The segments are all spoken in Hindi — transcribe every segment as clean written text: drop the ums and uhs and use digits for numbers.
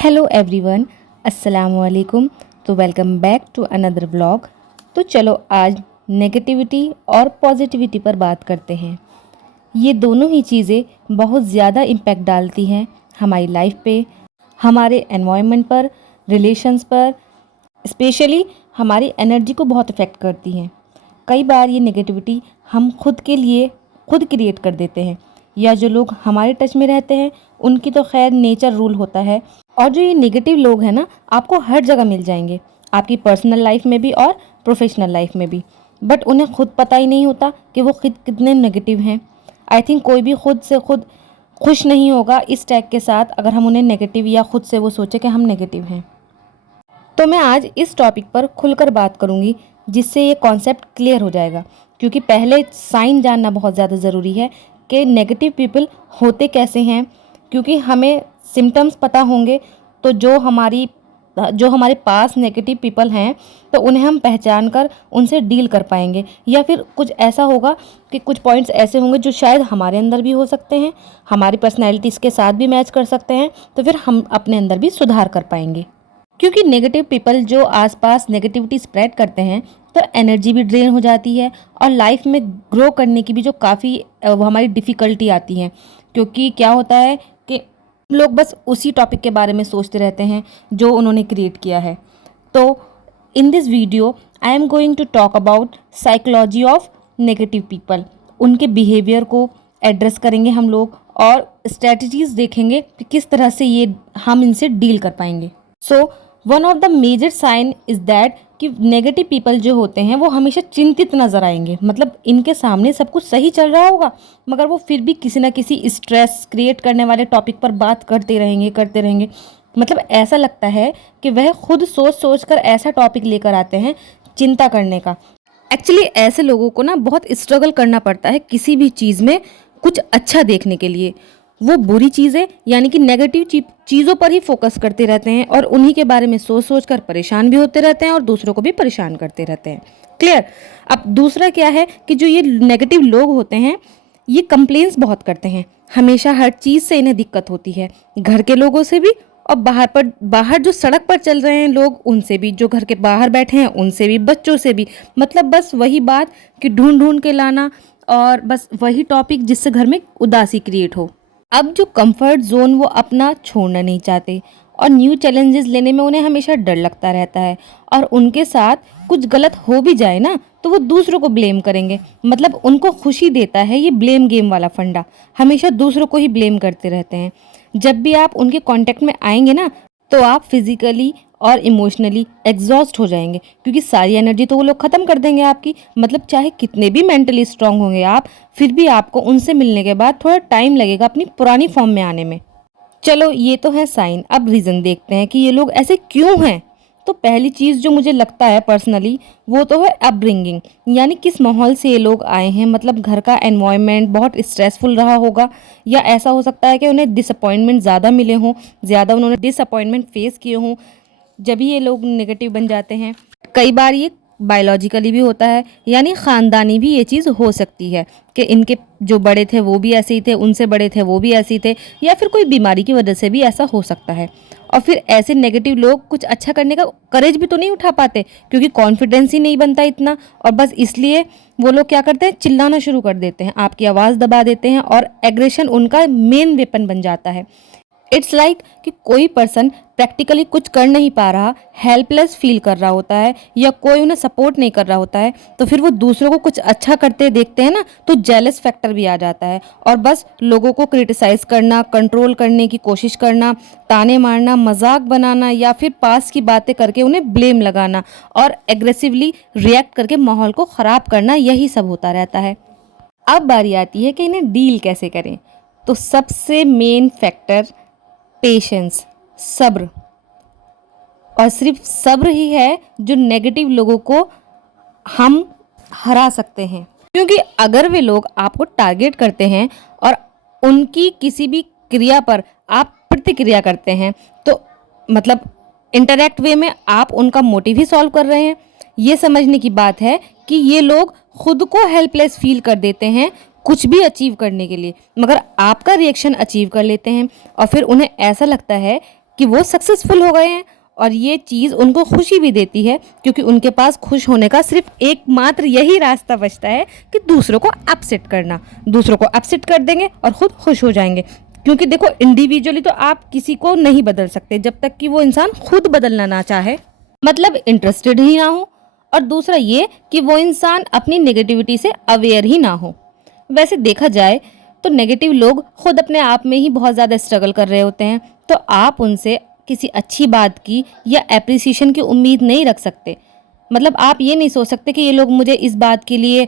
हेलो एवरीवन, अस्सलाम वालेकुम। तो welcome back to another vlog. तो चलो आज नेगेटिविटी और पॉजिटिविटी पर बात करते हैं। ये दोनों ही चीज़ें बहुत ज़्यादा इम्पैक्ट डालती हैं हमारी लाइफ पे, हमारे एनवायरनमेंट पर, रिलेशंस पर, स्पेशली हमारी एनर्जी को बहुत इफ़ेक्ट करती हैं। कई बार ये नेगेटिविटी हम खुद के लिए खुद क्रिएट कर देते हैं, या जो लोग हमारे टच में रहते हैं उनकी तो खैर नेचर रूल होता है। और जो ये नेगेटिव लोग हैं ना, आपको हर जगह मिल जाएंगे, आपकी पर्सनल लाइफ में भी और प्रोफेशनल लाइफ में भी। बट उन्हें खुद पता ही नहीं होता कि वो खुद कितने नेगेटिव हैं। आई थिंक कोई भी खुद से खुद खुश नहीं होगा इस टैग के साथ, अगर हम उन्हें नेगेटिव या खुद से वो सोचे कि हम नेगेटिव हैं। तो मैं आज इस टॉपिक पर खुलकर बात करूंगी, जिससे ये कॉन्सेप्ट क्लियर हो जाएगा। क्योंकि पहले साइन जानना बहुत ज़्यादा ज़रूरी है कि नेगेटिव पीपल होते कैसे हैं। क्योंकि हमें सिम्टम्स पता होंगे तो जो हमारे पास नेगेटिव पीपल हैं तो उन्हें हम पहचान कर उनसे डील कर पाएंगे। या फिर कुछ ऐसा होगा कि कुछ पॉइंट्स ऐसे होंगे जो शायद हमारे अंदर भी हो सकते हैं, हमारी पर्सनैलिटीज़ के साथ भी मैच कर सकते हैं, तो फिर हम अपने अंदर भी सुधार कर पाएंगे। क्योंकि नेगेटिव पीपल जो आसपास नेगेटिविटी स्प्रेड करते हैं तो एनर्जी भी ड्रेन हो जाती है, और लाइफ में ग्रो करने की भी जो काफ़ी हमारी डिफ़िकल्टी आती है। क्योंकि क्या होता है कि लोग बस उसी टॉपिक के बारे में सोचते रहते हैं जो उन्होंने क्रिएट किया है। तो in this video I am going to talk about psychology of negative people. उनके बिहेवियर को एड्रेस करेंगे हम लोग, और स्ट्रेटजीज देखेंगे कि किस तरह से ये हम इनसे डील कर पाएंगे। So one of the major sign is that कि नेगेटिव पीपल जो होते हैं वो हमेशा चिंतित नज़र आएंगे। मतलब इनके सामने सब कुछ सही चल रहा होगा, मगर वो फिर भी किसी ना किसी स्ट्रेस क्रिएट करने वाले टॉपिक पर बात करते रहेंगे। मतलब ऐसा लगता है कि वह खुद सोच सोच कर ऐसा टॉपिक लेकर आते हैं चिंता करने का। एक्चुअली ऐसे लोगों को ना बहुत स्ट्रगल करना पड़ता है किसी भी चीज़ में कुछ अच्छा देखने के लिए। वो बुरी चीज़ें यानी कि नेगेटिव चीज़ों पर ही फोकस करते रहते हैं, और उन्हीं के बारे में सोच सोच कर परेशान भी होते रहते हैं और दूसरों को भी परेशान करते रहते हैं। क्लियर। अब दूसरा क्या है कि जो ये नेगेटिव लोग होते हैं ये कंप्लेंट्स बहुत करते हैं। हमेशा हर चीज़ से इन्हें दिक्कत होती है, घर के लोगों से भी, और बाहर जो सड़क पर चल रहे हैं लोग उनसे भी, जो घर के बाहर बैठे हैं उनसे भी, बच्चों से भी। मतलब बस वही बात कि ढूंढ ढूंढ के लाना, और बस वही टॉपिक जिससे घर में उदासी क्रिएट हो। अब जो कंफर्ट जोन वो अपना छोड़ना नहीं चाहते, और न्यू चैलेंजेस लेने में उन्हें हमेशा डर लगता रहता है। और उनके साथ कुछ गलत हो भी जाए ना तो वो दूसरों को ब्लेम करेंगे। मतलब उनको खुशी देता है ये ब्लेम गेम वाला फंडा, हमेशा दूसरों को ही ब्लेम करते रहते हैं। जब भी आप उनके कांटेक्ट में आएंगे ना तो आप फिजिकली और इमोशनली एग्जॉस्ट हो जाएंगे, क्योंकि सारी एनर्जी तो वो लोग ख़त्म कर देंगे आपकी। मतलब चाहे कितने भी मेंटली स्ट्रांग होंगे आप, फिर भी आपको उनसे मिलने के बाद थोड़ा टाइम लगेगा अपनी पुरानी फॉर्म में आने में। चलो ये तो है साइन। अब रीज़न देखते हैं कि ये लोग ऐसे क्यों हैं। तो पहली चीज़ जो मुझे लगता है पर्सनली वो तो है अपब्रिंगिंग, यानी किस माहौल से ये लोग आए हैं। मतलब घर का एनवायरनमेंट बहुत स्ट्रेसफुल रहा होगा, या ऐसा हो सकता है कि उन्हें डिसअपॉइंटमेंट ज़्यादा मिले हों, ज़्यादा उन्होंने डिसअपॉइंटमेंट फेस किए हों, जब भी ये लोग नेगेटिव बन जाते हैं। कई बार ये बायोलॉजिकली भी होता है, यानी ख़ानदानी भी ये चीज़ हो सकती है कि इनके जो बड़े थे वो भी ऐसे ही थे, उनसे बड़े थे वो भी ऐसे ही थे, या फिर कोई बीमारी की वजह से भी ऐसा हो सकता है। और फिर ऐसे नेगेटिव लोग कुछ अच्छा करने का करेज भी तो नहीं उठा पाते, क्योंकि कॉन्फिडेंस ही नहीं बनता इतना। और बस इसलिए वो लोग क्या करते हैं, चिल्लाना शुरू कर देते हैं, आपकी आवाज़ दबा देते हैं, और एग्रेशन उनका मेन वेपन बन जाता है। इट्स लाइक कि कोई पर्सन प्रैक्टिकली कुछ कर नहीं पा रहा, हेल्पलेस फील कर रहा होता है, या कोई उन्हें सपोर्ट नहीं कर रहा होता है, तो फिर वो दूसरों को कुछ अच्छा करते देखते हैं ना तो जेलस फैक्टर भी आ जाता है। और बस लोगों को क्रिटिसाइज़ करना, कंट्रोल करने की कोशिश करना, ताने मारना, मजाक बनाना, या फिर पास की बातें करके उन्हें ब्लेम लगाना, और एग्रेसिवली रिएक्ट करके माहौल को ख़राब करना, यही सब होता रहता है। अब बारी आती है कि इन्हें डील कैसे करें। तो सबसे मेन फैक्टर पेशेंस, सब्र। और सिर्फ सब्र ही है जो नेगेटिव लोगों को हम हरा सकते हैं। क्योंकि अगर वे लोग आपको टारगेट करते हैं और उनकी किसी भी क्रिया पर आप प्रतिक्रिया करते हैं, तो मतलब इंटरैक्ट वे में आप उनका मोटिव ही सॉल्व कर रहे हैं। ये समझने की बात है कि ये लोग खुद को हेल्पलेस फील कर देते हैं कुछ भी अचीव करने के लिए, मगर आपका रिएक्शन अचीव कर लेते हैं, और फिर उन्हें ऐसा लगता है कि वो सक्सेसफुल हो गए हैं, और ये चीज़ उनको खुशी भी देती है क्योंकि उनके पास खुश होने का सिर्फ एकमात्र यही रास्ता बचता है कि दूसरों को अपसेट करना। दूसरों को अपसेट कर देंगे और खुद खुश हो जाएंगे। क्योंकि देखो, इंडिविजुअली तो आप किसी को नहीं बदल सकते जब तक कि वो इंसान खुद बदलना ना चाहे, मतलब इंटरेस्टेड ही ना हो। और दूसरा ये कि वो इंसान अपनी नेगेटिविटी से अवेयर ही ना हो। वैसे देखा जाए तो नेगेटिव लोग खुद अपने आप में ही बहुत ज़्यादा स्ट्रगल कर रहे होते हैं, तो आप उनसे किसी अच्छी बात की या एप्रिसिएशन की उम्मीद नहीं रख सकते। मतलब आप ये नहीं सोच सकते कि ये लोग मुझे इस बात के लिए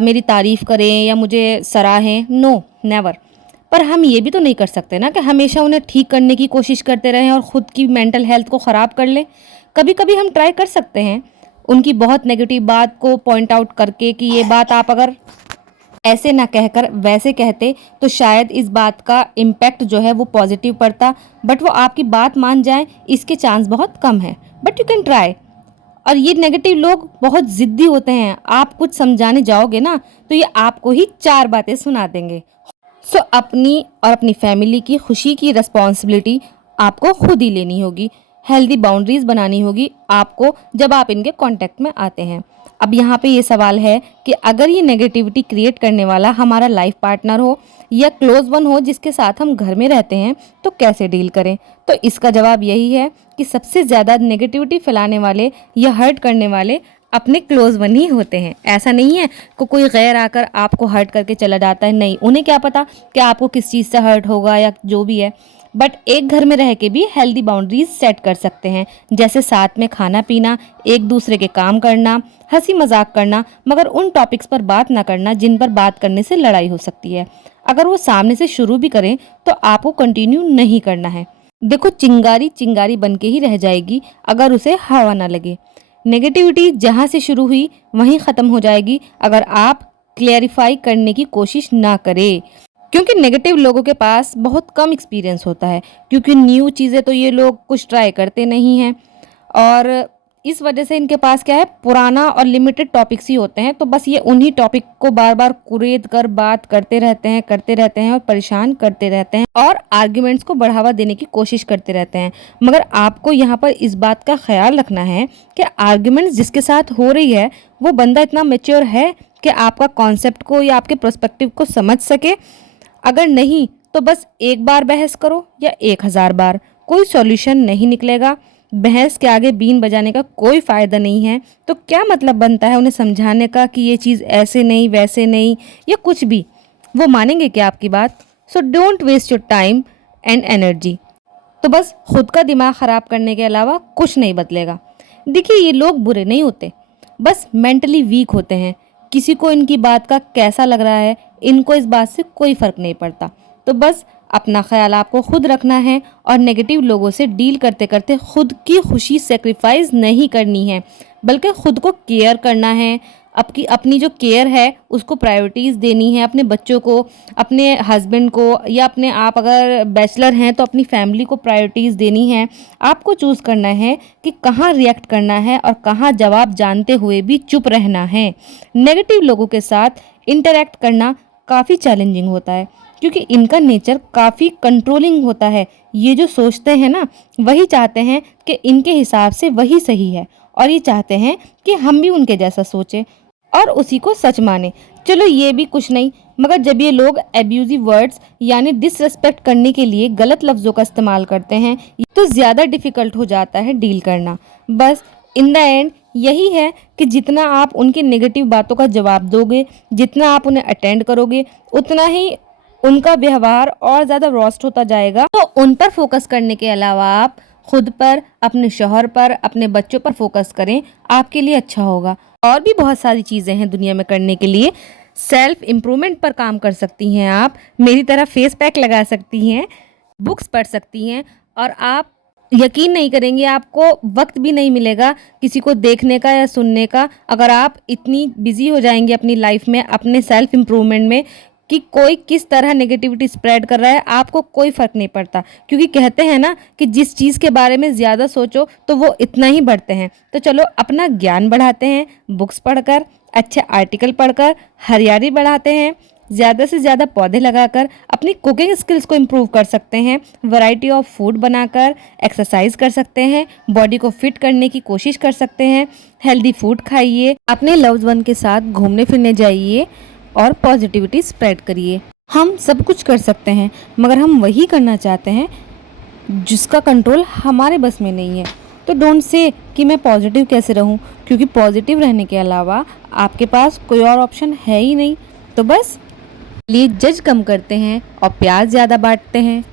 मेरी तारीफ़ करें या मुझे सराहें। No, never. पर हम ये भी तो नहीं कर सकते ना कि हमेशा उन्हें ठीक करने की कोशिश करते रहें और ख़ुद की मेंटल हेल्थ को ख़राब कर लें। कभी कभी हम ट्राई कर सकते हैं उनकी बहुत नेगेटिव बात को पॉइंट आउट करके कि ये बात आप अगर ऐसे ना कहकर वैसे कहते तो शायद इस बात का इम्पैक्ट जो है वो पॉजिटिव पड़ता, बट वो आपकी बात मान जाए इसके चांस बहुत कम है, बट यू कैन ट्राई। और ये नेगेटिव लोग बहुत ज़िद्दी होते हैं, आप कुछ समझाने जाओगे ना तो ये आपको ही 4 बातें सुना देंगे। सो अपनी और अपनी फैमिली की खुशी की रिस्पॉन्सिबिलिटी आपको खुद ही लेनी होगी। हेल्दी बाउंड्रीज बनानी होगी आपको जब आप इनके कांटेक्ट में आते हैं। अब यहाँ पे ये सवाल है कि अगर ये नेगेटिविटी क्रिएट करने वाला हमारा लाइफ पार्टनर हो या क्लोज वन हो जिसके साथ हम घर में रहते हैं, तो कैसे डील करें? तो इसका जवाब यही है कि सबसे ज़्यादा नेगेटिविटी फैलाने वाले या हर्ट करने वाले अपने क्लोज वन ही होते हैं। ऐसा नहीं है कि कोई गैर आकर आपको हर्ट करके चला जाता है, नहीं, उन्हें क्या पता कि आपको किस चीज़ से हर्ट होगा या जो भी है। बट एक घर में रह के भी हेल्दी बाउंड्रीज सेट कर सकते हैं, जैसे साथ में खाना पीना, एक दूसरे के काम करना, हंसी मजाक करना, मगर उन टॉपिक्स पर बात ना करना जिन पर बात करने से लड़ाई हो सकती है। अगर वो सामने से शुरू भी करें तो आपको कंटिन्यू नहीं करना है। देखो, चिंगारी चिंगारी बन के ही रह जाएगी अगर उसे हवा ना लगे। नेगेटिविटी जहाँ से शुरू हुई वहीं ख़त्म हो जाएगी अगर आप क्लियरिफाई करने की कोशिश ना करें। क्योंकि नेगेटिव लोगों के पास बहुत कम एक्सपीरियंस होता है, क्योंकि न्यू चीज़ें तो ये लोग कुछ ट्राई करते नहीं हैं, और इस वजह से इनके पास क्या है, पुराना और लिमिटेड टॉपिक्स ही होते हैं। तो बस ये उन्हीं टॉपिक को बार बार कुरेद कर बात करते रहते हैं और परेशान करते रहते हैं और आर्ग्यूमेंट्स को बढ़ावा देने की कोशिश करते रहते हैं। मगर आपको यहाँ पर इस बात का ख्याल रखना है कि आर्ग्यूमेंट्स जिसके साथ हो रही है वो बंदा इतना मेच्योर है कि आपका कॉन्सेप्ट को या आपके पर्सपेक्टिव को समझ सके। अगर नहीं तो बस एक बार बहस करो या 1000 बार, कोई सॉल्यूशन नहीं निकलेगा। बहस के आगे बीन बजाने का कोई फ़ायदा नहीं है। तो क्या मतलब बनता है उन्हें समझाने का कि ये चीज़ ऐसे नहीं वैसे नहीं या कुछ भी? वो मानेंगे क्या आपकी बात? So don't waste your time and energy. तो बस खुद का दिमाग ख़राब करने के अलावा कुछ नहीं बदलेगा। देखिए, ये लोग बुरे नहीं होते, बस मेंटली वीक होते हैं। किसी को इनकी बात का कैसा लग रहा है, इनको इस बात से कोई फ़र्क नहीं पड़ता। तो बस अपना ख्याल आपको खुद रखना है और नेगेटिव लोगों से डील करते करते खुद की खुशी सेक्रीफाइस नहीं करनी है, बल्कि खुद को केयर करना है। अपनी जो केयर है उसको प्रायोरिटीज़ देनी है, अपने बच्चों को, अपने हस्बैंड को, या अपने आप अगर बैचलर हैं तो अपनी फैमिली को प्रायोरिटीज़ देनी है। आपको चूज़ करना है कि कहाँ रिएक्ट करना है और कहाँ जवाब जानते हुए भी चुप रहना है। नेगेटिव लोगों के साथ इंटरेक्ट करना काफ़ी चैलेंजिंग होता है क्योंकि इनका नेचर काफ़ी कंट्रोलिंग होता है। ये जो सोचते हैं ना वही चाहते हैं कि इनके हिसाब से वही सही है, और ये चाहते हैं कि हम भी उनके जैसा सोचें और उसी को सच माने। चलो ये भी कुछ नहीं, मगर जब ये लोग एब्यूजिव वर्ड्स यानी डिसरेस्पेक्ट करने के लिए गलत लफ्ज़ों का इस्तेमाल करते हैं तो ज़्यादा डिफ़िकल्ट हो जाता है डील करना। बस इन द एंड यही है कि जितना आप उनकी नेगेटिव बातों का जवाब दोगे, जितना आप उन्हें अटेंड करोगे, उतना ही उनका व्यवहार और ज़्यादा रोस्ट होता जाएगा। तो उन पर फोकस करने के अलावा आप खुद पर, अपने शौहर पर, अपने बच्चों पर फोकस करें, आपके लिए अच्छा होगा। और भी बहुत सारी चीज़ें हैं दुनिया में करने के लिए। सेल्फ इम्प्रूवमेंट पर काम कर सकती हैं आप, मेरी तरह फेस पैक लगा सकती हैं, बुक्स पढ़ सकती हैं, और आप यकीन नहीं करेंगे, आपको वक्त भी नहीं मिलेगा किसी को देखने का या सुनने का, अगर आप इतनी बिजी हो जाएंगे अपनी लाइफ में, अपने सेल्फ इम्प्रूवमेंट में, कि कोई किस तरह नेगेटिविटी स्प्रेड कर रहा है आपको कोई फ़र्क नहीं पड़ता। क्योंकि कहते हैं ना कि जिस चीज़ के बारे में ज़्यादा सोचो तो वो इतना ही बढ़ते हैं। तो चलो अपना ज्ञान बढ़ाते हैं, बुक्स पढ़कर, अच्छे आर्टिकल पढ़कर, हरियाली बढ़ाते हैं, ज़्यादा से ज़्यादा पौधे लगाकर अपनी कुकिंग स्किल्स को इम्प्रूव कर सकते हैं, वैरायटी ऑफ फूड बनाकर एक्सरसाइज कर सकते हैं, बॉडी को फिट करने की कोशिश कर सकते हैं, हेल्दी फूड खाइए, अपने लव्ड वन के साथ घूमने फिरने जाइए और पॉजिटिविटी स्प्रेड करिए। हम सब कुछ कर सकते हैं, मगर हम वही करना चाहते हैं जिसका कंट्रोल हमारे बस में नहीं है। तो डोंट से कि मैं पॉजिटिव कैसे रहूं, क्योंकि पॉजिटिव रहने के अलावा आपके पास कोई और ऑप्शन है ही नहीं। तो बस लिए जज कम करते हैं और प्यार ज़्यादा बांटते हैं।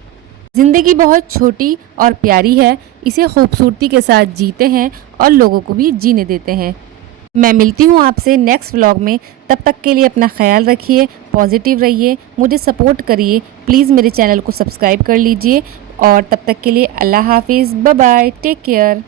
ज़िंदगी बहुत छोटी और प्यारी है, इसे खूबसूरती के साथ जीते हैं और लोगों को भी जीने देते हैं। मैं मिलती हूँ आपसे नेक्स्ट व्लॉग में। तब तक के लिए अपना ख्याल रखिए, पॉजिटिव रहिए, मुझे सपोर्ट करिए। प्लीज़ मेरे चैनल को सब्सक्राइब कर लीजिए और तब तक के लिए अल्लाह हाफिज़, बाय बाय, टेक केयर।